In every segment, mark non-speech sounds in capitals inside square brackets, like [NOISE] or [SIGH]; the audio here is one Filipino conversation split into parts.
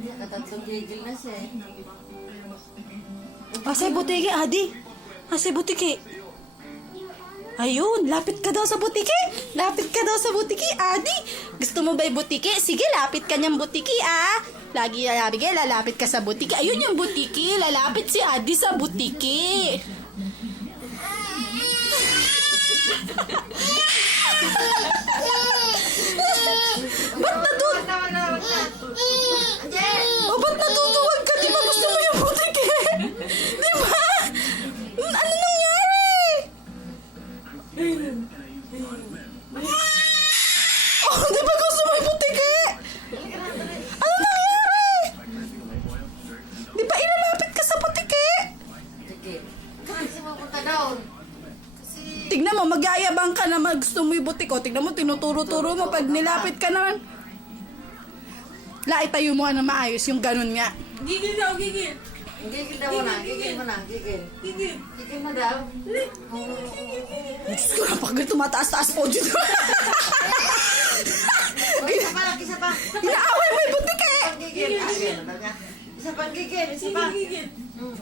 Nakatatlong gigil na siya eh. Asay butiki, Adi. Asay butiki. Ayun, lapit ka daw sa butiki. Lapit ka daw sa butiki, Adi. Gusto mo ba yung butiki? Sige, lapit ka niyang butiki, ah. Lagi lalapit ka, lalapit ka sa butiki. Ayun yung butiki, lalapit si Adi sa butiki. [LAUGHS] Tignan mo, magyayabang ka naman. Gusto mo yung butiko. Tignan mo, tinuturo-turo mo. Pag nilapit ka naman. La, itayo mo ka na maayos. Yung ganun nga. Gigil daw, gigil. Gigil daw mo na. Gigil mo na. Gigil. Gigil. Gigil na daw. Diyos ko, napagod tumataas-taas po dito. O, isa pa. Isa pa. Inaaway mo yung butiki. Pang gigil. Na niya. Isa pang gigil. Isa pa. Gigil. Hmm.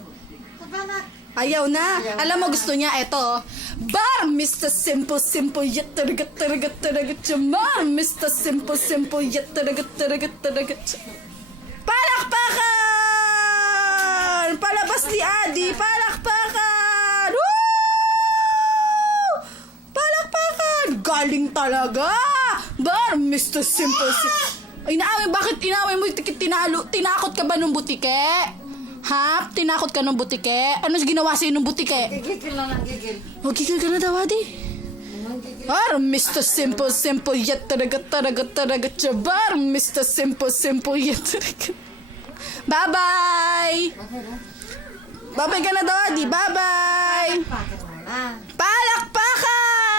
Isa pa na. Ayaw na. Alam mo, gusto niya, eto. Bar, Mr. Simple, Simple, yet talaga, talaga, talaga, chamar. Mr. Simple, Simple, yet talaga, talaga, talaga, Palakpakan! Palabas ni Adi, palakpakan! Woo! Palakpakan! Galing talaga! Bar, Mr. Simple, Simple. Ay, inaaway, bakit inaaway mo? Tik- Tinalo, tinakot ka ba nung butike? Ha? Tinakot ka nung butike? Ano ginawa sa'yo nung butike? Gigil lang. Gigil. Magigil ka na daw, Adi. Ang gigil. Bar, Mr. Simple, Simple, yet talaga, talaga, talaga, chabar. Mr. Simple, Simple, yet talaga. Bye-bye! Bye-bye ka na daw, Adi. Bye-bye! Palakpakan!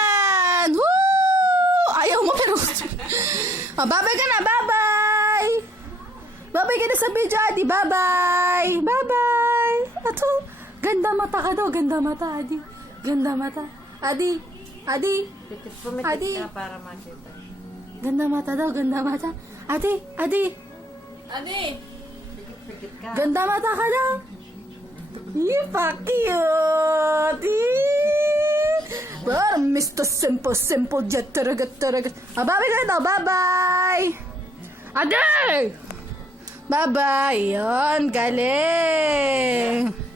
Woo! Ayaw mo pero oh, bye-bye ka na. Bye-bye! Bye-bye ka na sa video, Adi. Bye-bye! Bye-bye! Ato, ganda mata ka daw. Ganda mata, Adi. Ganda mata. Adi! Adi! Adi. para makita. Ganda mata daw. Ganda mata. Adi! Adi! Pikit-pikit ka. Ganda mata ka daw. Yipa, cute! Bar, Mr. Simple, Simple, jet, taragat, taragat. Ah, ka na daw. Bye-bye! Ade! Bye-bye! Yun, galing!